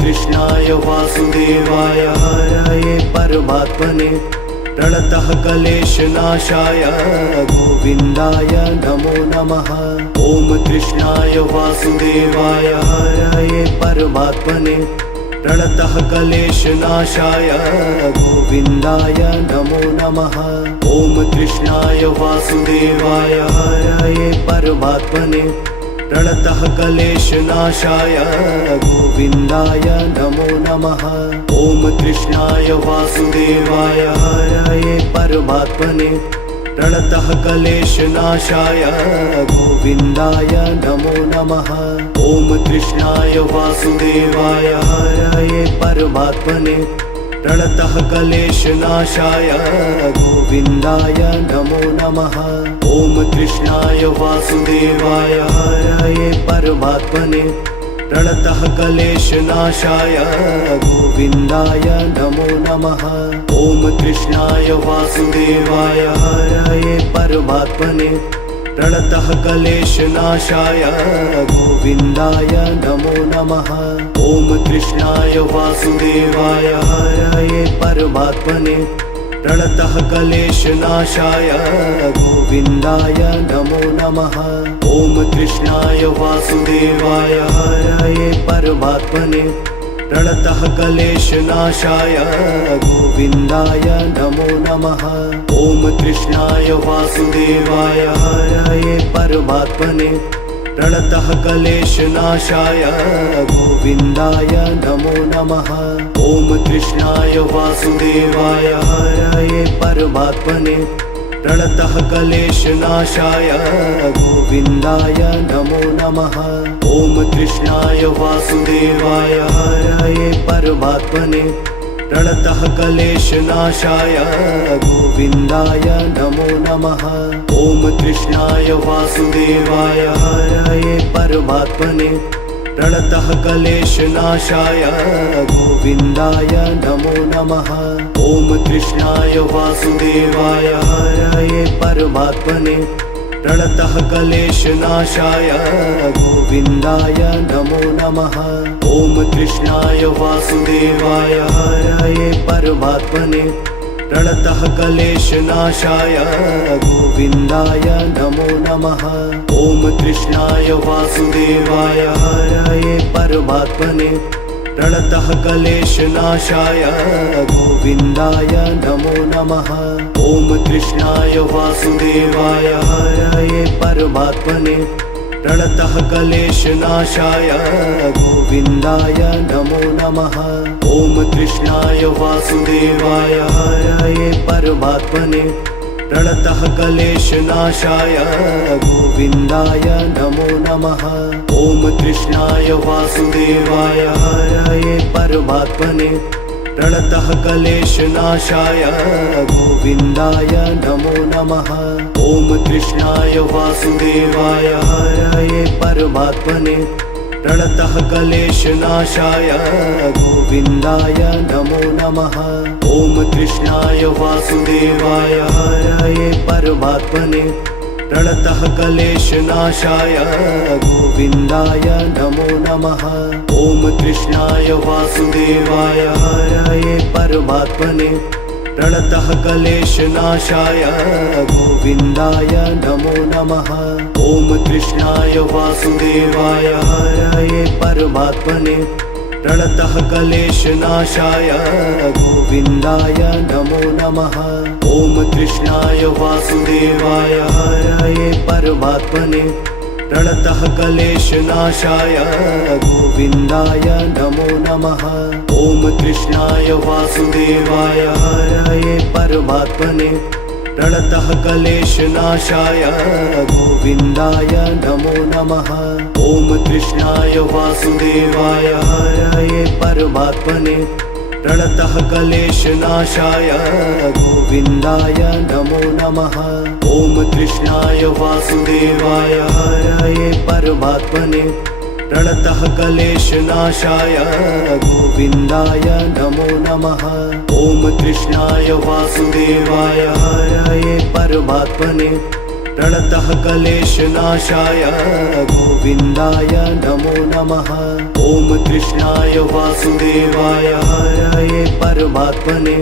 कृष्णाय वासुदेवाय हरये परमात्मने प्रणतः क्लेशनाशाय गोविन्दाय नमो नमः। ॐ कृष्णाय वासुदेवाय हरये परमात्मने प्रणतः क्लेशनाशाय गोविन्दाय नमो नमः। ॐ कृष्णाय वासुदेवाय हरये परमात्मने प्रणतः क्लेशनाशाय गोविन्दाय नमो नमः। ॐ कृष्णाय वासुदेवाय हरये परमात्मने प्रणतः क्लेशनाशाय गोविन्दाय नमो नमः। ॐ कृष्णाय वासुदेवाय हरये परमात्मने प्रणतः क्लेशनाशाय गोविन्दाय नमो नमः। ॐ कृष्णाय वासुदेवाय हरये परमात्मने प्रणतः क्लेशनाशाय गोविन्दाय नमो नमः। ॐ कृष्णाय वासुदेवाय हरये परमात्मने प्रणतः क्लेशनाशाय गोविन्दाय नमो नमः। ॐ कृष्णाय वासुदेवाय हरये परमात्मने प्रणतः क्लेशनाशाय गोविन्दाय नमो नमः। ॐ कृष्णाय वासुदेवाय हरये परमात्मने प्रणतः क्लेशनाशाय गोविन्दाय नमो नमः। ॐ कृष्णाय वासुदेवाय हरये परमात्मने प्रणतः क्लेशनाशाय गोविन्दाय नमो नमः। ॐ कृष्णाय वासुदेवाय हरये परमात्मने प्रणतः क्लेशनाशाय गोविन्दाय नमो नमः। ॐ कृष्णाय वासुदेवाय हरये परमात्मने प्रणतः क्लेशनाशाय गोविन्दाय नमो नमः। ॐ कृष्णाय वासुदेवाय हरये परमात्मने प्रणतः क्लेशनाशाय गोविन्दाय नमो नमः। ॐ कृष्णाय वासुदेवाय हरये परमात्मने प्रणतः क्लेशनाशाय गोविन्दाय नमो नमः। ॐ कृष्णाय वासुदेवाय हरये परमात्मने प्रणतः क्लेशनाशाय गोविन्दाय नमो नमः। ॐ कृष्णाय वासुदेवाय हरये परमात्मने प्रणतः क्लेशनाशाय गोविन्दाय नमो नमः। ॐ कृष्णाय वासुदेवाय हरये परमात्मने प्रणतः क्लेशनाशाय गोविन्दाय नमो नमः। ॐ कृष्णाय वासुदेवाय हरये परमात्मने प्रणतः क्लेशनाशाय गोविन्दाय नमो नमः। ॐ कृष्णाय वासुदेवाय हरये परमात्मने प्रणतः क्लेशनाशाय गोविन्दाय नमो नमः। ॐ कृष्णाय वासुदेवाय हरये परमात्मने प्रणतः क्लेशनाशाय गोविन्दाय नमो नमः। ॐ कृष्णाय वासुदेवाय हरये परमात्मने प्रणतः क्लेशनाशाय गोविन्दाय नमो नमः। ॐ कृष्णाय वासुदेवाय हरये परमात्मने प्रणतः क्लेशनाशाय गोविन्दाय नमो नमः। ॐ कृष्णाय वासुदेवाय हरये परमात्मने प्रणतः क्लेशनाशाय गोविन्दाय नमो नमः। ॐ कृष्णाय वासुदेवाय हरये परमात्मने प्रणतः क्लेशनाशाय गोविन्दाय नमो नमः। ॐ कृष्णाय वासुदेवाय हरये परमात्मने प्रणतः क्लेशनाशाय गोविन्दाय नमो नमः। ॐ कृष्णाय वासुदेवाय हरये परमात्मने प्रणतः क्लेशनाशाय गोविन्दाय नमो नमः। ॐ कृष्णाय वासुदेवाय हरये परमात्मने प्रणतः क्लेशनाशाय गोविन्दाय नमो नमः। ॐ कृष्णाय वासुदेवाय हरये परमात्मने प्रणतः क्लेशनाशाय गोविन्दाय नमो नमः। ॐ कृष्णाय वासुदेवाय हरये परमात्मने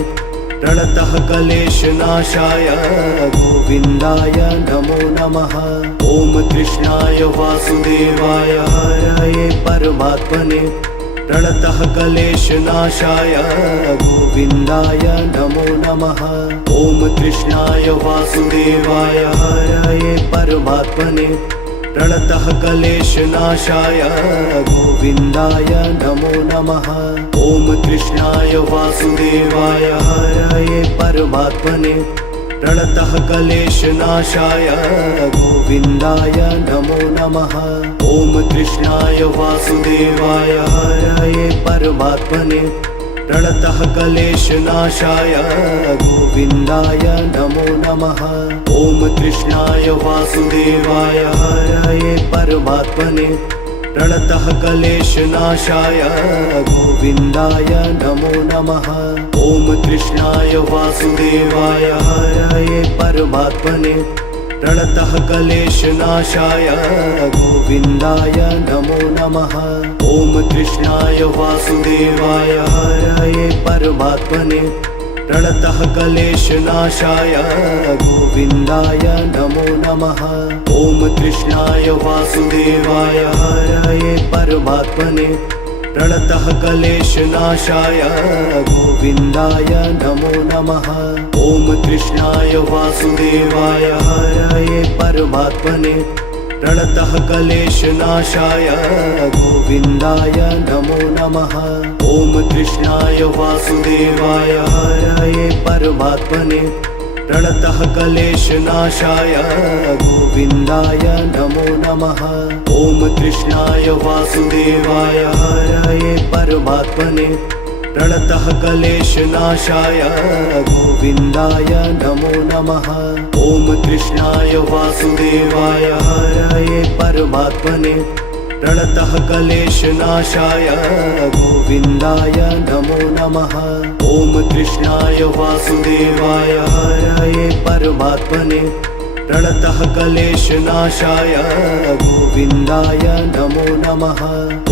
प्रणतः क्लेशनाशाय गोविन्दाय नमो नमः। ॐ कृष्णाय वासुदेवाय हरये परमात्मने प्रणतः क्लेशनाशाय गोविन्दाय नमो नमः। ॐ कृष्णाय वासुदेवाय हरये परमात्मने प्रणतः क्लेशनाशाय गोविन्दाय नमो नमः। ॐ कृष्णाय वासुदेवाय हरये परमात्मने प्रणतः क्लेशनाशाय गोविन्दाय नमो नमः। ॐ कृष्णाय वासुदेवाय हरये परमात्मने प्रणतः क्लेशनाशाय गोविन्दाय नमो नमः। ॐ कृष्णाय वासुदेवाय हरये परमात्मने प्रणतः क्लेशनाशाय गोविन्दाय नमो नमः। ॐ कृष्णाय वासुदेवाय हरये परमात्मने प्रणतः क्लेशनाशाय गोविन्दाय नमो नमः। ॐ कृष्णाय वासुदेवाय हरये परमात्मने प्रणतः क्लेशनाशाय गोविन्दाय नमो नमः। ॐ कृष्णाय वासुदेवाय हरये परमात्मने प्रणतः क्लेशनाशाय गोविन्दाय नमो नमः। ॐ कृष्णाय वासुदेवाय हरये परमात्मने प्रणतः क्लेशनाशाय गोविन्दाय नमो नमः। ॐ कृष्णाय वासुदेवाय हरये परमात्मने प्रणतः क्लेशनाशाय गोविन्दाय नमो नमः। ॐ कृष्णाय वासुदेवाय हरये परमात्मने प्रणतः क्लेशनाशाय गोविन्दाय नमो नमः। ॐ कृष्णाय वासुदेवाय हरये परमात्मने प्रणतः क्लेशनाशाय गोविन्दाय नमो नमः। ॐ कृष्णाय वासुदेवाय हरये परमात्मने प्रणतः क्लेशनाशाय गोविन्दाय नमो नमः।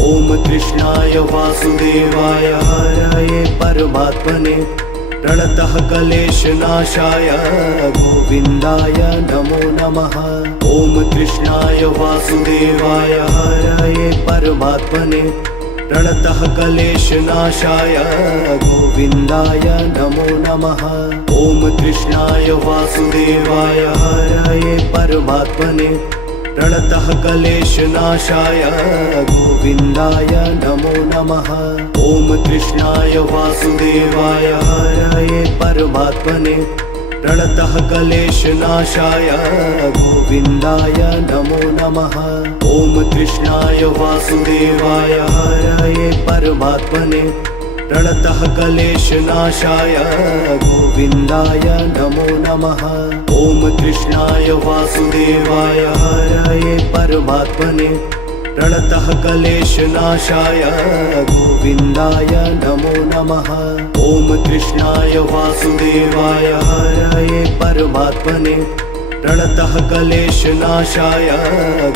ॐ कृष्णाय वासुदेवाय हरये परमात्मने प्रणतः क्लेशनाशाय गोविन्दाय नमो नमः। ॐ कृष्णाय वासुदेवाय हरये परमात्मने प्रणतः क्लेशनाशाय गोविन्दाय नमो नमः। ॐ कृष्णाय वासुदेवाय हरये परमात्मने प्रणतः क्लेशनाशाय गोविन्दाय नमो नमः। ॐ कृष्णाय वासुदेवाय हरये परमात्मने प्रणतः क्लेशनाशाय गोविन्दाय नमो नमः। ॐ कृष्णाय वासुदेवाय हरये परमात्मने प्रणतः क्लेशनाशाय गोविन्दाय नमो नमः। ॐ कृष्णाय वासुदेवाय हरये परमात्मने प्रणतः क्लेशनाशाय गोविन्दाय नमो नमः। ॐ कृष्णाय वासुदेवाय हरये परमात्मने प्रणतः क्लेशनाशाय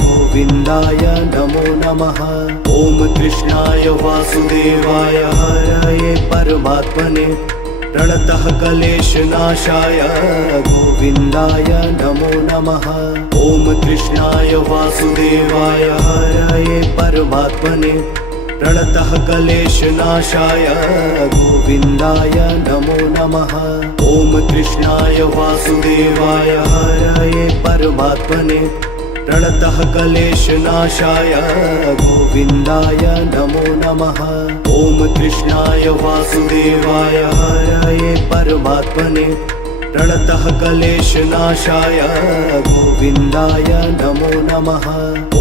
गोविन्दाय नमो नमः। ॐ कृष्णाय वासुदेवाय हरये परमात्मने प्रणतः क्लेशनाशाय गोविन्दाय नमो नमः। ॐ कृष्णाय वासुदेवाय हरये परमात्मने प्रणतः क्लेशनाशाय गोविन्दाय नमो नमः। ॐ कृष्णाय वासुदेवाय हरये परमात्मने प्रणतः क्लेशनाशाय गोविन्दाय नमो नमः। ॐ कृष्णाय वासुदेवाय हरये परमात्मने प्रणतः क्लेशनाशाय गोविन्दाय नमो नमः।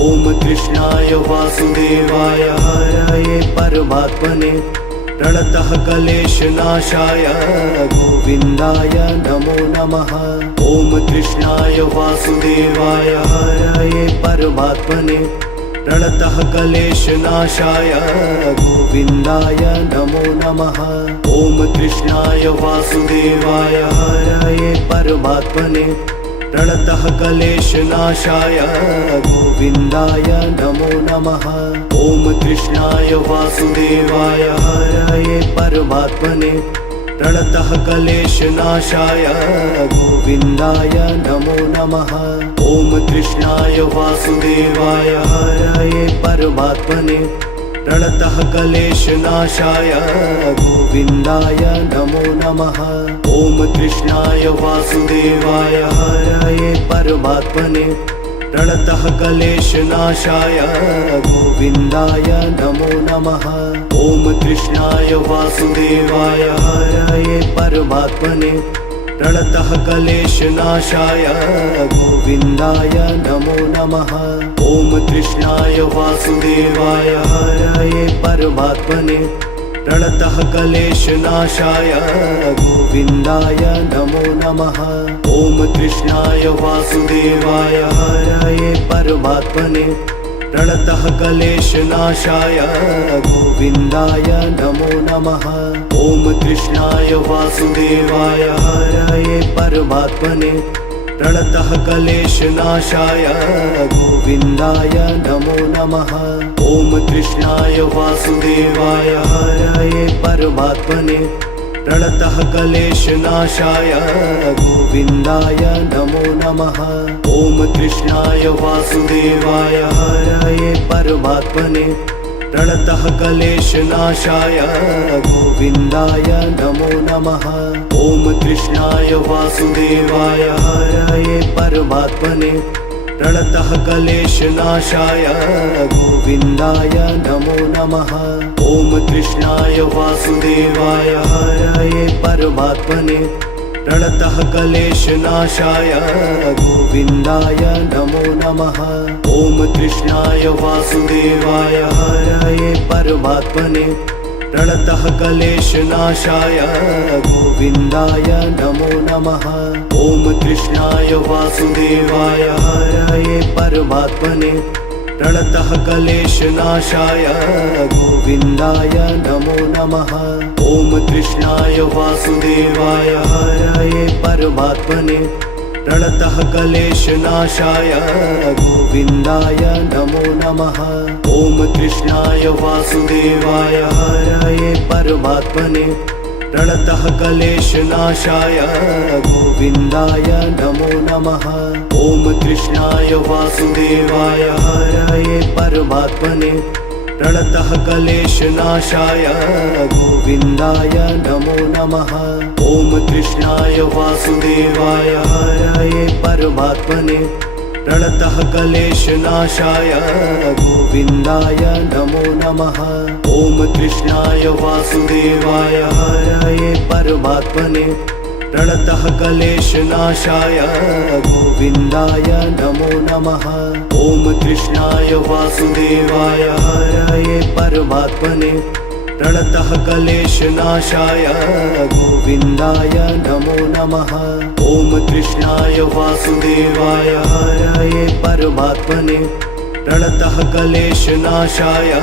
ॐ कृष्णाय वासुदेवाय हरये परमात्मने प्रणतः क्लेशनाशाय गोविन्दाय नमो नमः। ॐ कृष्णाय वासुदेवाय हरये परमात्मने प्रणतः क्लेशनाशाय गोविन्दाय नमो नमः। ॐ कृष्णाय वासुदेवाय हरये परमात्मने प्रणतः क्लेशनाशाय गोविन्दाय नमो नमः। ॐ कृष्णाय वासुदेवाय हरये परमात्मने प्रणतः क्लेशनाशाय गोविन्दाय नमो नमः। ॐ कृष्णाय वासुदेवाय हरये परमात्मने प्रणतः क्लेशनाशाय गोविन्दाय नमो नमः। ॐ कृष्णाय वासुदेवाय हरये परमात्मने प्रणतः क्लेशनाशाय गोविन्दाय नमो नमः। ॐ कृष्णाय वासुदेवाय हरये परमात्मने प्रणतः क्लेशनाशाय गोविन्दाय नमो नमः। ॐ कृष्णाय वासुदेवाय हरये परमात्मने प्रणतः क्लेशनाशाय गोविन्दाय नमो नमः। ॐ कृष्णाय वासुदेवाय हरये परमात्मने प्रणतः क्लेशनाशाय गोविन्दाय नमो नमः। ॐ कृष्णाय वासुदेवाय हरये परमात्मने प्रणतः क्लेशनाशाय गोविन्दाय नमो नमः। ॐ कृष्णाय वासुदेवाय हरये परमात्मने प्रणतः क्लेशनाशाय गोविन्दाय नमो नमः। ॐ कृष्णाय वासुदेवाय हरये परमात्मने प्रणतः क्लेशनाशाय गोविन्दाय नमो नमः। ॐ कृष्णाय वासुदेवाय हरये परमात्मने प्रणतः क्लेशनाशाय गोविन्दाय नमो नमः। ॐ कृष्णाय वासुदेवाय हरये परमात्मने प्रणतः क्लेशनाशाय गोविन्दाय नमो नमः। ॐ कृष्णाय वासुदेवाय हरये परमात्मने प्रणतः क्लेशनाशाय गोविन्दाय नमो नमः। ॐ कृष्णाय वासुदेवाय हरये परमात्मने प्रणतः क्लेशनाशाय गोविन्दाय नमो नमः। ॐ कृष्णाय वासुदेवाय हरये परमात्मने प्रणतः क्लेशनाशाय गोविन्दाय नमो नमः। ॐ कृष्णाय वासुदेवाय हरये परमात्मने प्रणतः क्लेशनाशाय गोविन्दाय नमो नमः। ॐ कृष्णाय वासुदेवाय हरये परमात्मने प्रणतः क्लेशनाशाय गोविन्दाय नमो नमः। ॐ कृष्णाय वासुदेवाय हरये परमात्मने प्रणतः क्लेशनाशाय गोविन्दाय नमो नमः। ॐ कृष्णाय वासुदेवाय हरये परमात्मने प्रणतः क्लेशनाशाय गोविन्दाय नमो नमः। ॐ कृष्णाय वासुदेवाय हरये परमात्मने प्रणतः क्लेशनाशाय गोविन्दाय नमो नमः। ॐ कृष्णाय वासुदेवाय हरये परमात्मने प्रणतः क्लेशनाशाय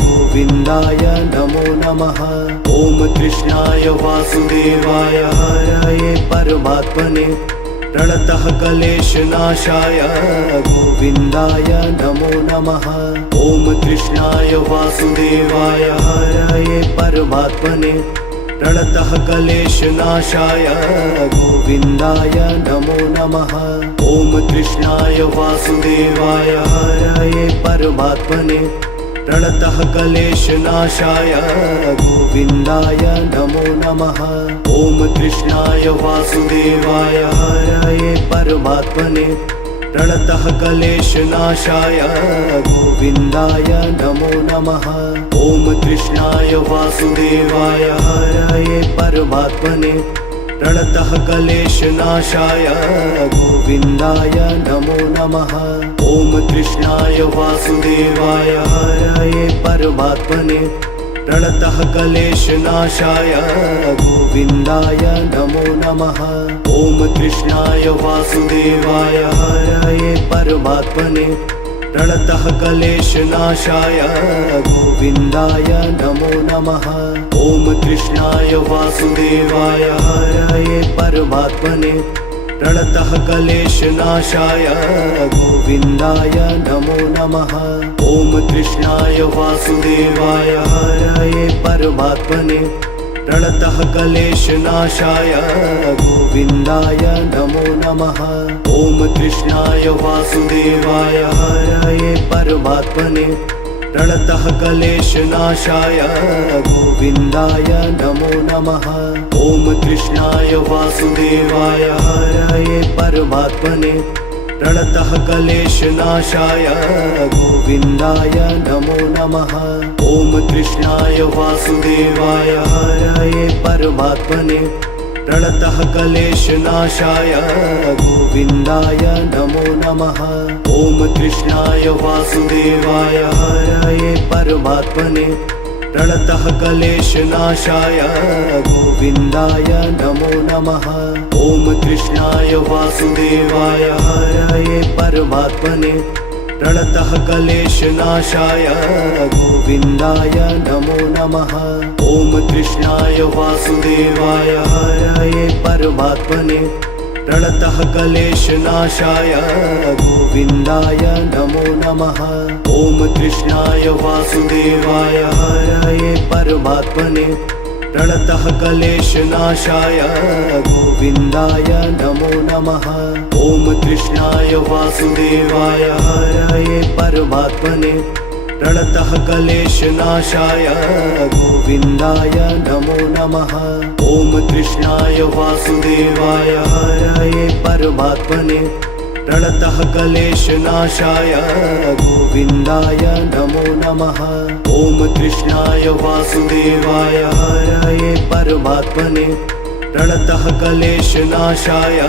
गोविन्दाय नमो नमः। ॐ कृष्णाय वासुदेवाय हरये परमात्मने प्रणतः क्लेशनाशाय गोविन्दाय नमो नमः। ॐ कृष्णाय वासुदेवाय हरये परमात्मने प्रणतः क्लेशनाशाय गोविन्दाय नमो नमः। ॐ कृष्णाय वासुदेवाय हरये परमात्मने प्रणतः क्लेशनाशाय गोविन्दाय नमो नमः। ॐ कृष्णाय वासुदेवाय हरये परमात्मने प्रणतः क्लेशनाशाय गोविन्दाय नमो नमः। ॐ कृष्णाय वासुदेवाय हरये परमात्मने प्रणतः क्लेशनाशाय गोविन्दाय नमो नमः। ॐ कृष्णाय वासुदेवाय हरये परमात्मने प्रणतः क्लेशनाशाय गोविन्दाय नमो नमः। ॐ कृष्णाय वासुदेवाय हरये परमात्मने प्रणतः क्लेशनाशाय गोविन्दाय नमो नमः। ॐ कृष्णाय वासुदेवाय हरये परमात्मने प्रणतः क्लेशनाशाय गोविन्दाय नमो नमः। ॐ कृष्णाय वासुदेवाय हरये परमात्मने प्रणतः क्लेशनाशाय गोविन्दाय नमो नमः। ॐ कृष्णाय वासुदेवाय हरये परमात्मने प्रणतः क्लेशनाशाय गोविन्दाय नमो नमः। ॐ कृष्णाय वासुदेवाय हरये परमात्मने प्रणतः क्लेशनाशाय गोविन्दाय नमो नमः। ॐ कृष्णाय वासुदेवाय हरये परमात्मने प्रणतः क्लेशनाशाय गोविन्दाय नमो नमः। ॐ कृष्णाय वासुदेवाय हरये परमात्मने प्रणतः क्लेशनाशाय गोविन्दाय नमो नमः। ॐ कृष्णाय वासुदेवाय हरये परमात्मने प्रणतः क्लेशनाशाय गोविन्दाय नमो नमः। ॐ कृष्णाय वासुदेवाय हरये परमात्मने प्रणतः क्लेशनाशाय गोविन्दाय नमो नमः। ॐ कृष्णाय वासुदेवाय हरये परमात्मने प्रणतः क्लेशनाशाय गोविन्दाय नमो नमः। ॐ कृष्णाय वासुदेवाय हरये परमात्मने प्रणतः क्लेशनाशाय गोविन्दाय नमो नमः। ॐ कृष्णाय वासुदेवाय हरये परमात्मने प्रणतः क्लेशनाशाय गोविन्दाय नमो नमः। ॐ कृष्णाय वासुदेवाय हरये परमात्मने प्रणतः क्लेशनाशाय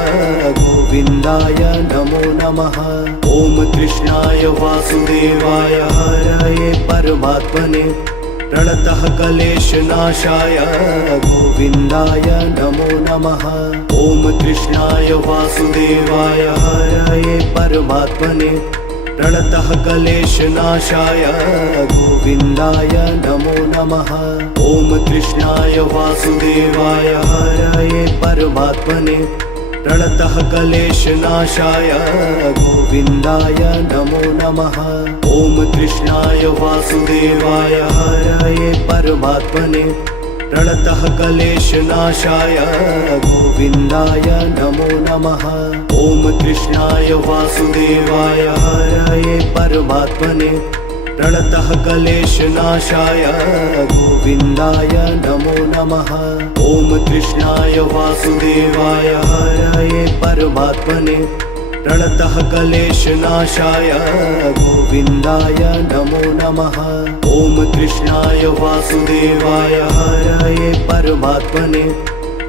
गोविन्दाय नमो नमः। ॐ कृष्णाय वासुदेवाय हरये परमात्मने प्रणतः क्लेशनाशाय गोविन्दाय नमो नमः। ॐ कृष्णाय वासुदेवाय हरये परमात्मने प्रणतः क्लेशनाशाय गोविन्दाय नमो नमः। ॐ कृष्णाय वासुदेवाय हरये परमात्मने प्रणतः क्लेशनाशाय गोविन्दाय नमो नमः। ॐ कृष्णाय वासुदेवाय हरये परमात्मने प्रणतः क्लेशनाशाय गोविन्दाय नमो नमः। ॐ कृष्णाय वासुदेवाय हरये परमात्मने प्रणतः क्लेशनाशाय गोविन्दाय नमो नमः। ॐ कृष्णाय वासुदेवाय हरये परमात्मने प्रणतः क्लेशनाशाय गोविन्दाय नमो नमः। ॐ कृष्णाय वासुदेवाय हरये परमात्मने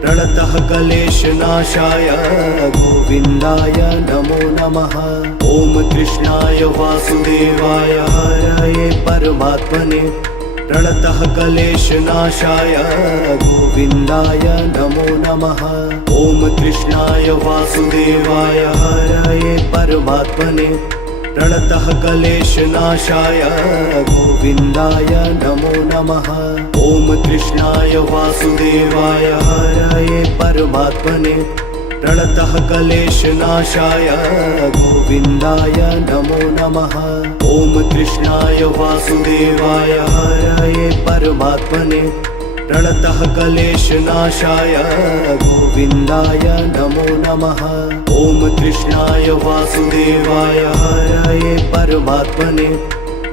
प्रणतः क्लेशनाशाय गोविन्दाय नमो नमः। ॐ कृष्णाय वासुदेवाय हरये परमात्मने प्रणतः क्लेशनाशाय गोविन्दाय नमो नमः। ॐ कृष्णाय वासुदेवाय हरये परमात्मने प्रणतः क्लेशनाशाय गोविन्दाय नमो नमः। ॐ कृष्णाय वासुदेवाय हरये परमात्मने प्रणतः क्लेशनाशाय गोविन्दाय नमो नमः। ॐ कृष्णाय वासुदेवाय हरये परमात्मने प्रणतः क्लेशनाशाय गोविन्दाय नमो नमः। ॐ कृष्णाय वासुदेवाय हरये परमात्मने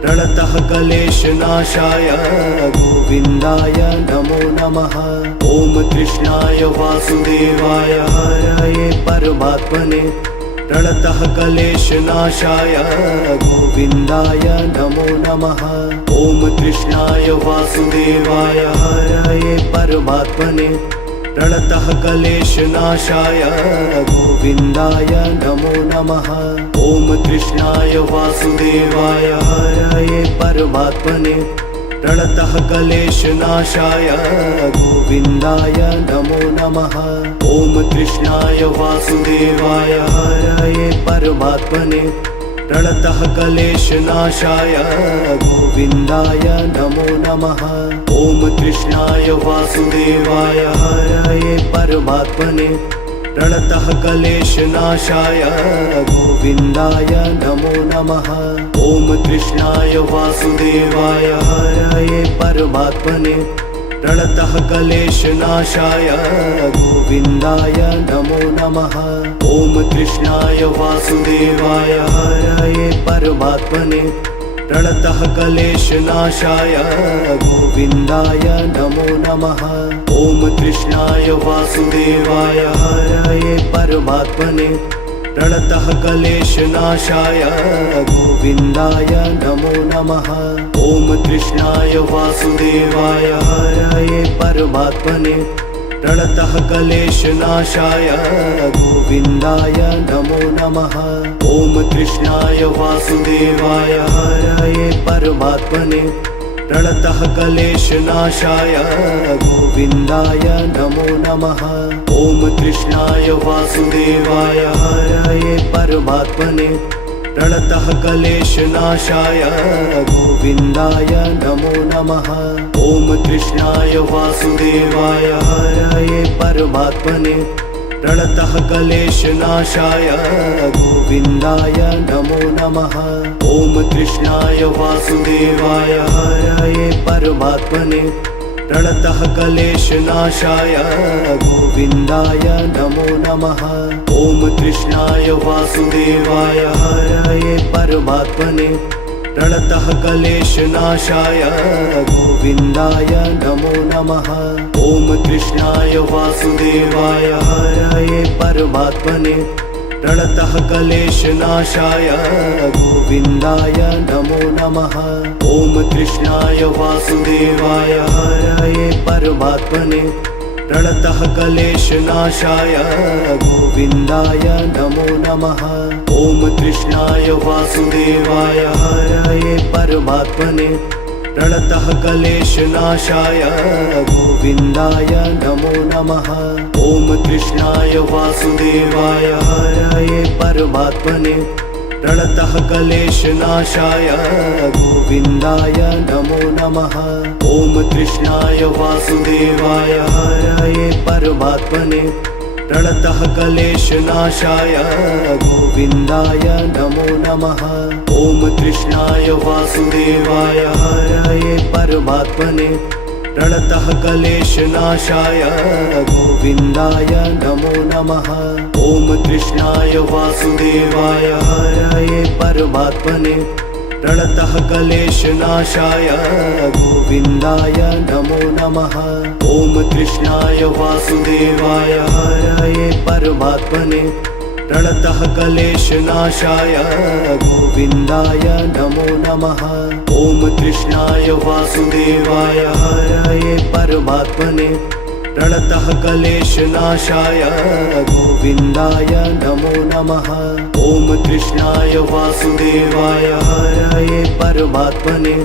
प्रणतः क्लेशनाशाय गोविन्दाय नमो नमः। ॐ कृष्णाय वासुदेवाय हरये परमात्मने प्रणतः क्लेशनाशाय गोविन्दाय नमो नमः। ॐ कृष्णाय वासुदेवाय हरये परमात्मने प्रणतः क्लेशनाशाय गोविन्दाय नमो नमः। ॐ कृष्णाय वासुदेवाय हरये परमात्मने प्रणतः क्लेशनाशाय गोविन्दाय नमो नमः। ॐ कृष्णाय वासुदेवाय हरये परमात्मने प्रणतः क्लेशनाशाय गोविन्दाय नमो नमः। ॐ कृष्णाय वासुदेवाय हरये परमात्मने प्रणतः क्लेशनाशाय गोविन्दाय नमो नमः। ॐ कृष्णाय वासुदेवाय हरये परमात्मने प्रणतः क्लेशनाशाय गोविन्दाय नमो नमः। ॐ कृष्णाय वासुदेवाय हरये परमात्मने प्रणतः क्लेशनाशाय गोविन्दाय नमो नमः। ॐ कृष्णाय वासुदेवाय हरये परमात्मने प्रणतः क्लेशनाशाय गोविन्दाय नमो नमः। ॐ कृष्णाय वासुदेवाय हरये परमात्मने प्रणतः क्लेशनाशाय गोविन्दाय नमो नमः। ॐ कृष्णाय वासुदेवाय हरये परमात्मने प्रणतः क्लेशनाशाय गोविन्दाय नमो नमः। ॐ कृष्णाय वासुदेवाय हरये परमात्मने प्रणतः क्लेशनाशाय गोविन्दाय नमो नमः। ॐ कृष्णाय वासुदेवाय हरये परमात्मने प्रणतः क्लेशनाशाय गोविन्दाय नमो नमः। ॐ कृष्णाय वासुदेवाय हरये परमात्मने प्रणतः क्लेशनाशाय गोविन्दाय नमो नमः। ॐ कृष्णाय वासुदेवाय हरये परमात्मने प्रणतः क्लेशनाशाय गोविन्दाय नमो नमः। ॐ कृष्णाय वासुदेवाय हरये परमात्मने प्रणतः क्लेशनाशाय गोविन्दाय नमो नमः। ॐ कृष्णाय वासुदेवाय हरये परमात्मने प्रणतः क्लेशनाशाय गोविन्दाय नमो नमः। ॐ कृष्णाय वासुदेवाय हरये परमात्मने प्रणतः क्लेशनाशाय गोविन्दाय नमो नमः। ॐ कृष्णाय वासुदेवाय हरये परमात्मने प्रणतः क्लेशनाशाय गोविन्दाय नमो नमः। ॐ कृष्णाय वासुदेवाय हरये परमात्मने प्रणतः क्लेशनाशाय गोविन्दाय नमो नमः। ॐ कृष्णाय वासुदेवाय हरये परमात्मने प्रणतः क्लेशनाशाय गोविन्दाय नमो नमः। ॐ कृष्णाय वासुदेवाय हरये परमात्मने प्रणतः क्लेशनाशाय गोविन्दाय नमो नमः। ॐ कृष्णाय वासुदेवाय हरये परमात्मने प्रणतः क्लेशनाशाय गोविन्दाय नमो नमः। ॐ कृष्णाय वासुदेवाय हरये परमात्मने प्रणतः क्लेशनाशाय गोविन्दाय नमो नमः। ॐ कृष्णाय वासुदेवाय हरये परमात्मने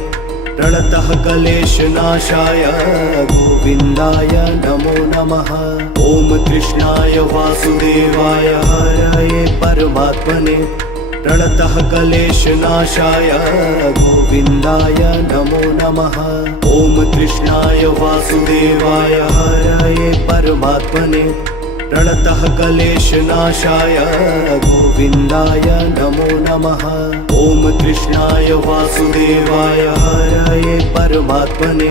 प्रणतः क्लेशनाशाय गोविन्दाय नमो नमः। ॐ कृष्णाय वासुदेवाय हरये परमात्मने प्रणतः क्लेशनाशाय गोविन्दाय नमो नमः। ॐ कृष्णाय वासुदेवाय हरये परमात्मने प्रणतः क्लेशनाशाय गोविन्दाय नमो नमः। ॐ कृष्णाय वासुदेवाय हरये परमात्मने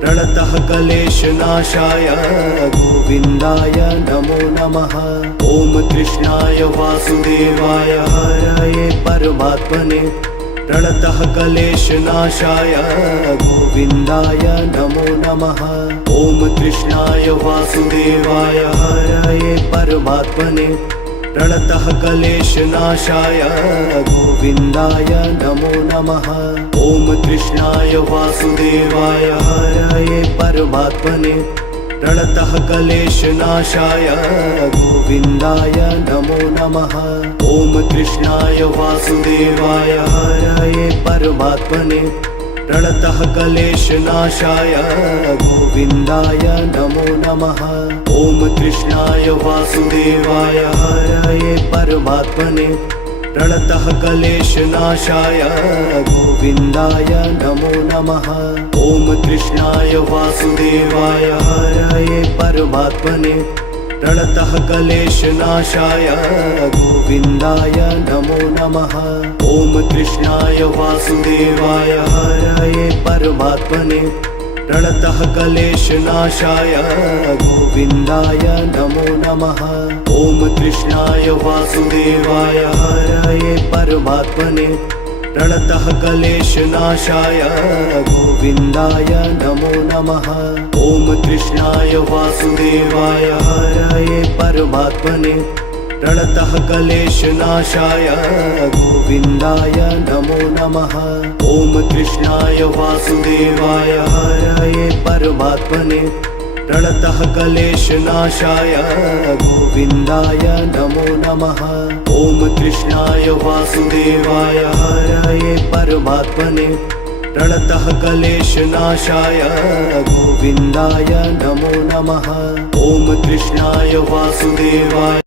प्रणतः क्लेशनाशाय गोविन्दाय नमो नमः। ॐ कृष्णाय वासुदेवाय हरये परमात्मने प्रणतः क्लेशनाशाय गोविन्दाय नमो नमः। ॐ कृष्णाय वासुदेवाय हरये परमात्मने प्रणतः क्लेशनाशाय गोविन्दाय नमो नमः। ॐ कृष्णाय वासुदेवाय हरये परमात्मने प्रणतः क्लेशनाशाय गोविन्दाय नमो नमः। ॐ कृष्णाय वासुदेवाय हरये परमात्मने प्रणतः क्लेशनाशाय गोविन्दाय नमो नमः। ॐ कृष्णाय वासुदेवाय हरये परमात्मने प्रणतः क्लेशनाशाय गोविन्दाय नमो नमः। ॐ कृष्णाय वासुदेवाय हरये परमात्मने प्रणतः क्लेशनाशाय गोविन्दाय नमो नमः। ॐ कृष्णाय वासुदेवाय हरये परमात्मने प्रणतः क्लेशनाशाय गोविन्दाय नमो नमः। ॐ कृष्णाय वासुदेवाय हरये परमात्मने प्रणतः क्लेशनाशाय गोविन्दाय नमो नमः। ॐ कृष्णाय वासुदेवाय हरये परमात्मने प्रणतः क्लेशनाशाय गोविन्दाय नमो नमः। ॐ कृष्णाय वासुदेवाय हरये परमात्मने प्रणतः क्लेशनाशाय गोविन्दाय नमो नमः। ॐ कृष्णाय वासुदेवाय हरये परमात्मने प्रणतः क्लेशनाशाय गोविन्दाय नमो नमः। ॐ कृष्णाय वासुदेवाय